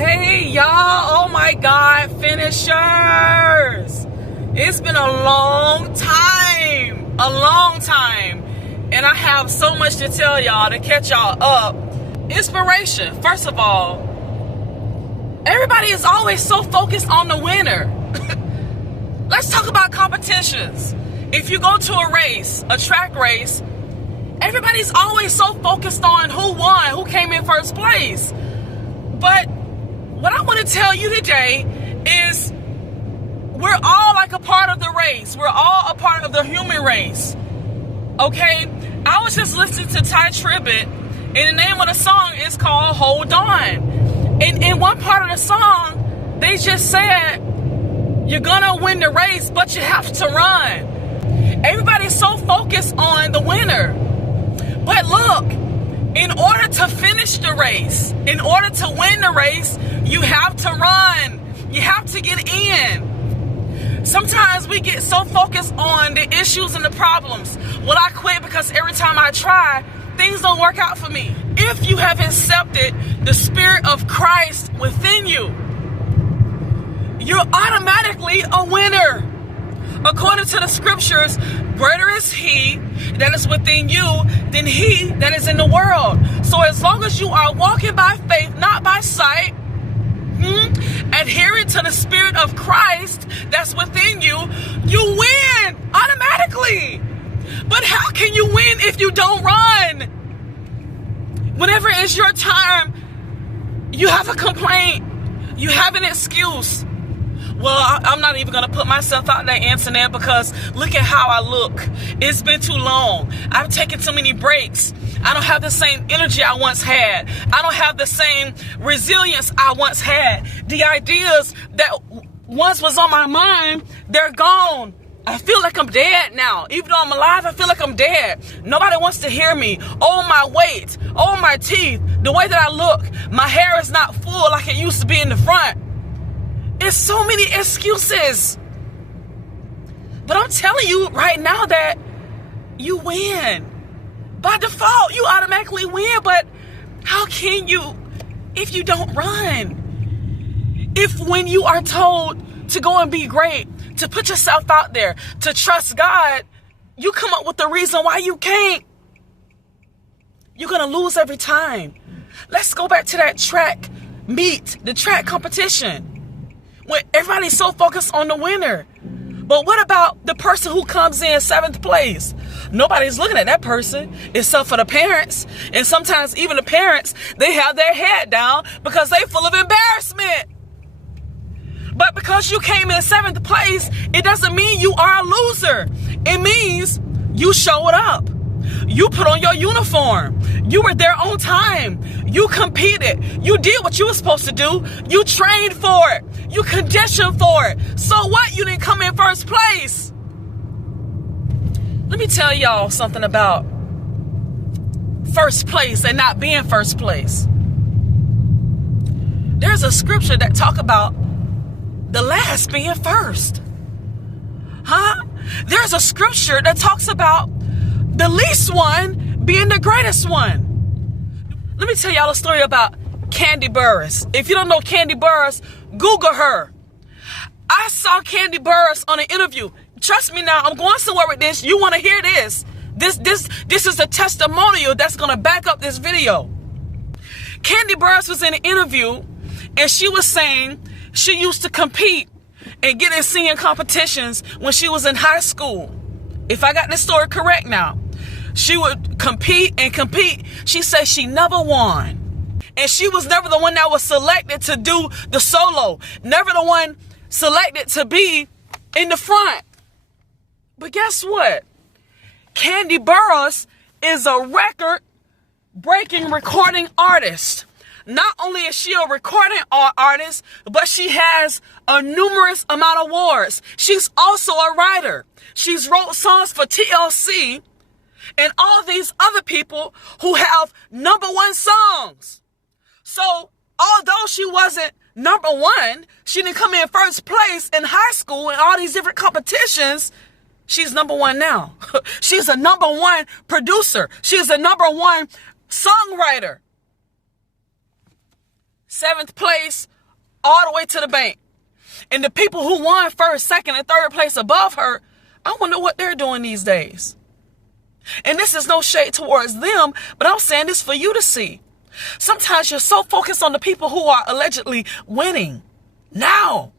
Hey y'all, oh my God, finishers. It's been a long time, and I have so much to tell y'all to catch y'all up. Inspiration, first of all, everybody is always so focused on the winner. Let's talk about competitions. If you go to a race, a track race, everybody's always so focused on who won, who came in first place. But what I want to tell you today is we're all like a part of the race. We're all a part of the human race. Okay? I was just listening to Ty Tribbett, and the name of the song is called Hold On. And in one part of the song, they just said, you're gonna win the race, but you have to run. Everybody's so focused on the winner. But look, in order to finish the race, in order to win the race, you have to run. You have to get in. Sometimes we get so focused on the issues and the problems. Well, I quit because every time I try, things don't work out for me. If you have accepted the Spirit of Christ within you, you're automatically a winner. According to the scriptures, greater is He that is within you than he that is in the world. So as long as you are walking by faith, not by sight, adhering to the Spirit of Christ that's within you, you win automatically. But how can you win if you don't run? Whenever it's your time, you have a complaint, you have an excuse. Well, I'm not even going to put myself out there answering that because look at how I look. It's been too long. I've taken too many breaks. I don't have the same energy I once had. I don't have the same resilience I once had. The ideas that once was on my mind, they're gone. I feel like I'm dead now. Even though I'm alive, I feel like I'm dead. Nobody wants to hear me. Oh, my weight. Oh, my teeth. The way that I look. My hair is not full like it used to be in the front. It's so many excuses. But I'm telling you right now that you win. By default, you automatically win. But how can you if you don't run? If when you are told to go and be great, to put yourself out there, to trust God, you come up with the reason why you can't, you're going to lose every time. Let's go back to that track meet, the track competition. When everybody's so focused on the winner. But what about the person who comes in 7th place? Nobody's looking at that person except for the parents. And sometimes even the parents, they have their head down because they're full of embarrassment. But because you came in 7th place, it doesn't mean you are a loser. It means you showed up. You put on your uniform. You were there on time. You competed. You did what you were supposed to do. You trained for it. You conditioned for it. So what? You didn't come in first place. Let me tell y'all something about first place and not being first place. There's a scripture that talk about the last being first. There's a scripture that talks about the least one being the greatest one. Let me tell y'all a story about Kandi Burruss. If you don't know Kandi Burruss, Google her. I saw Kandi Burruss on an interview. Trust me now, I'm going somewhere with this. You want to hear this. This is a testimonial that's going to back up this video. Kandi Burruss was in an interview, and she was saying she used to compete and get in singing competitions when she was in high school. If I got this story correct now. She would compete and compete. She said she never won. And she was never the one that was selected to do the solo. Never the one selected to be in the front. But guess what? Kandi Burruss is a record-breaking recording artist. Not only is she a recording artist, but she has a numerous amount of awards. She's also a writer. She's wrote songs for TLC and all these other people who have #1 songs. So although she wasn't #1, she didn't come in first place in high school and all these different competitions. She's #1 now. She's a #1 producer. She's a #1 songwriter. 7th place all the way to the bank. And the people who won first, second, and third place above her, I wonder what they're doing these days. And this is no shade towards them, but I'm saying this for you to see. Sometimes you're so focused on the people who are allegedly winning now,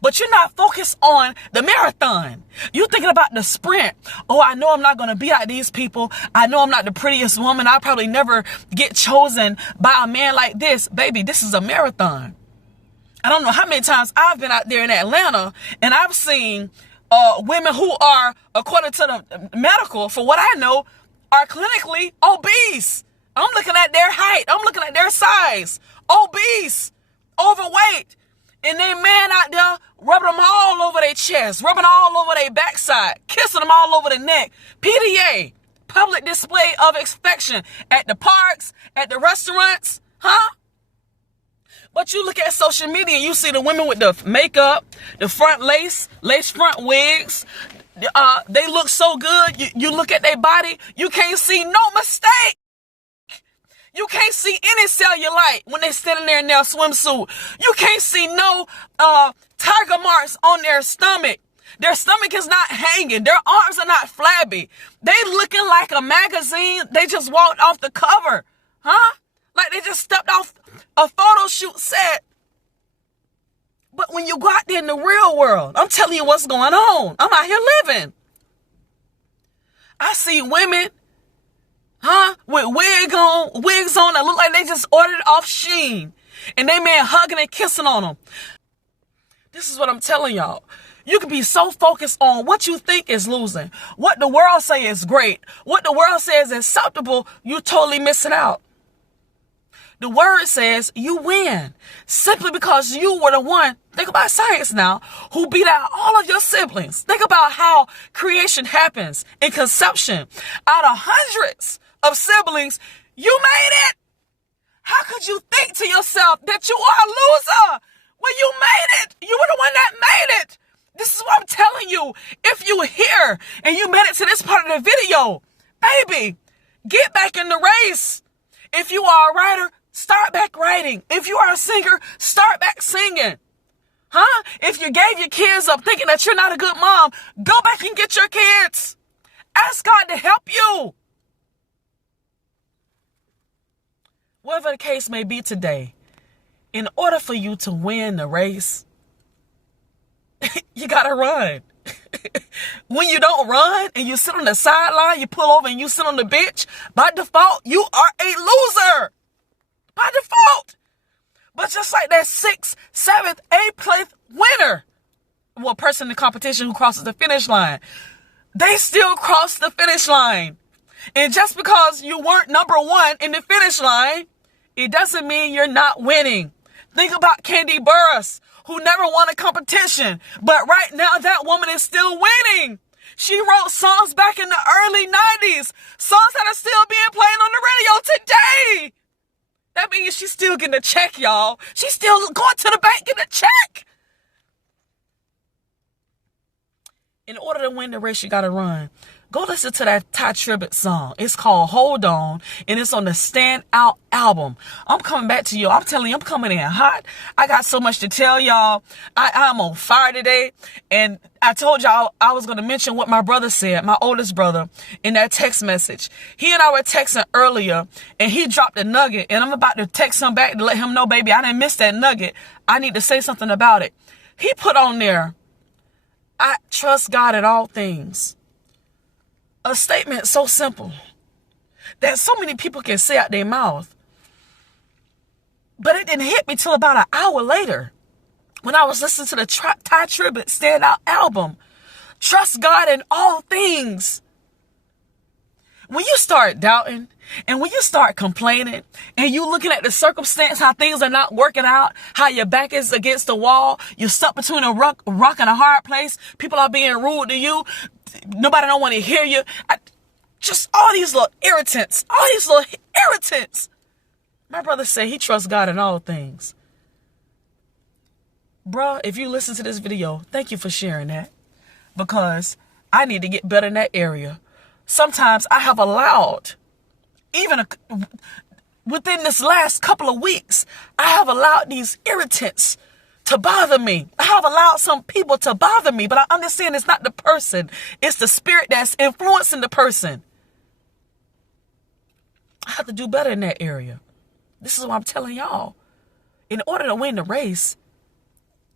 but you're not focused on the marathon. You're thinking about the sprint. Oh, I know I'm not going to be like these people. I know I'm not the prettiest woman. I'll probably never get chosen by a man like this. Baby, this is a marathon. I don't know how many times I've been out there in Atlanta and I've seen women who are, according to the medical, for what I know, are clinically obese. I'm looking at their height. I'm looking at their size. Obese, overweight. And they man out there rubbing them all over their chest, rubbing all over their backside, kissing them all over the neck. PDA, public display of affection at the parks, at the restaurants, huh? But you look at social media and you see the women with the makeup, the front lace front wigs. They look so good. You look at their body, you can't see no mistake. You can't see any cellulite when they're standing there in their swimsuit. You can't see no tiger marks on their stomach. Their stomach is not hanging. Their arms are not flabby. They looking like a magazine. They just walked off the cover. Huh? Like they just stepped off a photo shoot set. But when you go out there in the real world, I'm telling you what's going on. I'm out here living. I see women, with wigs on that look like they just ordered it off Shein. And they man hugging and kissing on them. This is what I'm telling y'all. You can be so focused on what you think is losing, what the world say is great, what the world says is acceptable, you totally missing out. The word says you win simply because you were the one, think about science now, who beat out all of your siblings. Think about how creation happens in conception. Out of hundreds of siblings, you made it. How could you think to yourself that you are a loser when you made it? You were the one that made it. This is what I'm telling you. If you here and you made it to this part of the video, baby, get back in the race. If you are a writer, start back writing. If you are a singer, start back singing. Huh? If you gave your kids up thinking that you're not a good mom, go back and get your kids. Ask God to help you. Whatever the case may be today, in order for you to win the race, you gotta run. When you don't run and you sit on the sideline, you pull over and you sit on the bench, by default, you are a loser. By default. But just like that 6th, 7th, 8th place winner, well, person in the competition who crosses the finish line, they still cross the finish line. And just because you weren't number one in the finish line, it doesn't mean you're not winning. Think about Kandi Burruss, who never won a competition, but right now that woman is still winning. She wrote songs back in the early 90s, songs that are still being played on the radio today. That means she's still getting a check, y'all. She's still going to the bank getting a check. In order to win the race, you got to run. Go listen to that Tye Tribbett song. It's called Hold On, and it's on the Stand Out album. I'm coming back to you. I'm telling you, I'm coming in hot. I got so much to tell y'all. I'm on fire today, and I told y'all I was going to mention what my brother said, my oldest brother, in that text message. He and I were texting earlier, and he dropped a nugget, and I'm about to text him back to let him know, baby, I didn't miss that nugget. I need to say something about it. He put on there, I trust God at all things. A statement so simple that so many people can say out their mouth. But it didn't hit me till about an hour later when I was listening to the Tye Tribbett Stand Out album. Trust God in all things. When you start doubting and when you start complaining and you looking at the circumstance, how things are not working out, how your back is against the wall, you're stuck between a rock and a hard place, people are being rude to you, nobody don't want to hear you. Just all these little irritants. My brother said he trusts God in all things. Bruh, if you listen to this video, thank you for sharing that. Because I need to get better in that area. Sometimes I have allowed, within this last couple of weeks, I have allowed these irritants to bother me. I have allowed some people to bother me, but I understand it's not the person. It's the spirit that's influencing the person. I have to do better in that area. This is what I'm telling y'all. In order to win the race,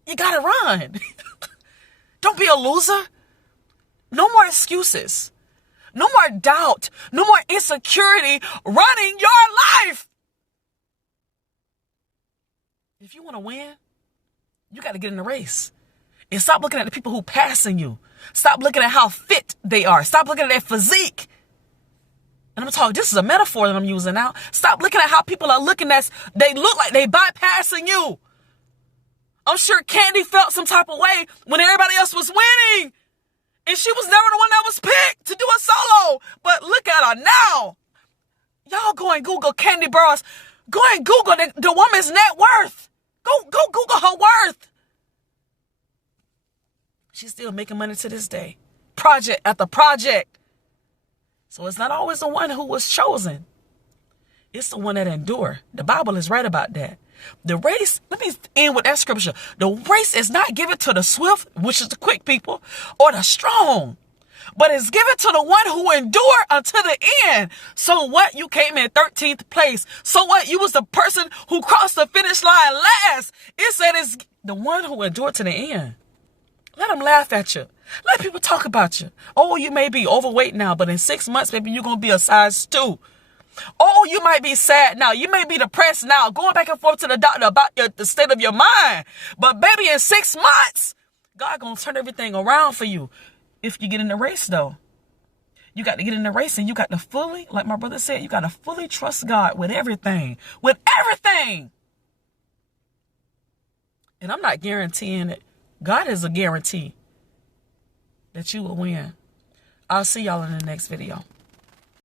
you got to run. Don't be a loser. No more excuses. No more doubt. No more insecurity running your life. If you want to win, you got to get in the race. And stop looking at the people who passing you. Stop looking at how fit they are. Stop looking at their physique. And I'm talking, this is a metaphor that I'm using now. Stop looking at how people are looking at, they look like they bypassing you. I'm sure Candy felt some type of way when everybody else was winning. And she was never the one that was picked to do a solo. But look at her now. Y'all go and Google Kandi Burruss. Go and Google the woman's net worth. Go Google her worth. She's still making money to this day. Project after project. So it's not always the one who was chosen. It's the one that endured. The Bible is right about that. The race, let me end with that scripture. The race is not given to the swift, which is the quick people, or the strong, but it's given to the one who endured until the end. So what? You came in 13th place. So what? You was the person who crossed the finish line last. It said it's the one who endured to the end. Let them laugh at you. Let people talk about you. Oh, you may be overweight now, but in 6 months, maybe you're going to be a size 2. Oh, you might be sad now. You may be depressed now, going back and forth to the doctor about the state of your mind. But baby, in 6 months, God going to turn everything around for you. If you get in the race, though, you got to get in the race and you got to fully, like my brother said, you got to fully trust God with everything. With everything. And I'm not guaranteeing it. God is a guarantee that you will win. I'll see y'all in the next video.